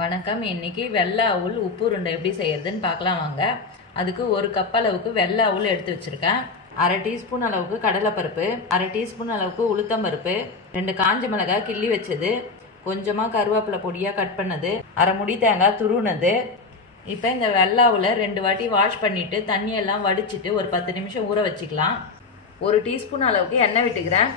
வணக்கம். இன்னைக்கு வெள்ளை அவுல் உப்பு உருண்டை எப்படி செய்யறதுன்னு பார்க்கலாம் வாங்க. அதுக்கு ஒரு கப் அளவுக்கு வெள்ளை அவுல் எடுத்து வச்சிருக்கேன். 1/2 டீஸ்பூன் அளவுக்கு கடலைப்பருப்பு, 1/2 டீஸ்பூன் அளவுக்கு உளுத்தம்பருப்பு, 2 காஞ்ச மிளகாய் கிள்ளி வச்சது, கொஞ்சமா கருவேப்பிலை பொடியா கட் பண்ணது, 1/2 முடி தேங்காய் துருவுனது. இப்போ இந்த வெள்ளை அவுலை 2 வாட்டி வாஷ் பண்ணிட்டு தண்ணியெல்லாம் வடிச்சிட்டு ஒரு 10 நிமிஷம் ஊற வச்சுக்கலாம். 1 டீஸ்பூன் அளவுக்கு எண்ணெய் விட்டுக்கிறேன்.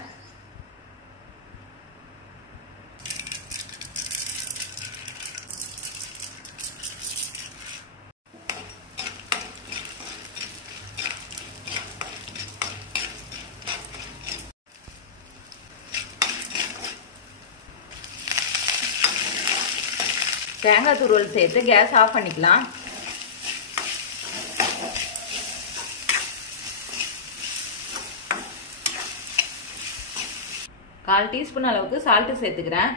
தேங்காய் துருவல் சேர்த்து கேஸ் ஆஃப் பண்ணிக்கலாம். கால் டீஸ்பூன் அளவுக்கு சால்ட் சேர்த்துக்கிறேன்.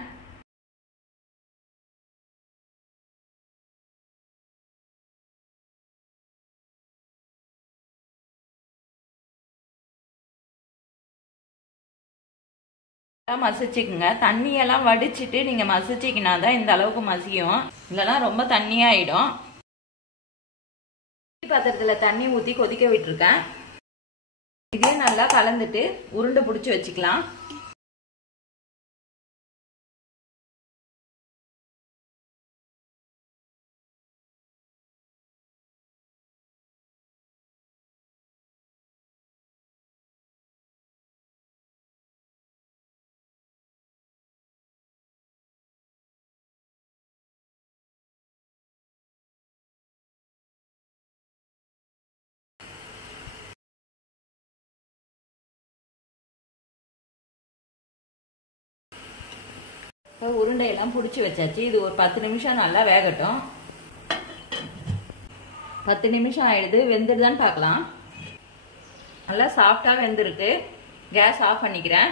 மசிச்சுக்குங்க. தண்ணியெல்லாம் வடிச்சிட்டு நீங்க மசிச்சிக்கினா தான் இந்த அளவுக்கு மசியும், இல்லைன்னா ரொம்ப தண்ணியாயிடும். பாத்திரத்துல தண்ணி ஊத்தி கொதிக்க விட்டுருக்கேன். இதே நல்லா கலந்துட்டு உருண்டை பிடிச்சி வச்சுக்கலாம். இப்போ உருண்டையெல்லாம் பிடிச்சி வச்சாச்சு. இது ஒரு 10 நிமிஷம் நல்லா வேகட்டும். 10 நிமிஷம் ஆயிடுது. வெந்துடுதான்னு பார்க்கலாம். நல்லா சாஃப்டா வெந்திருக்கு. கேஸ் ஆஃப் பண்ணிக்கிறேன்.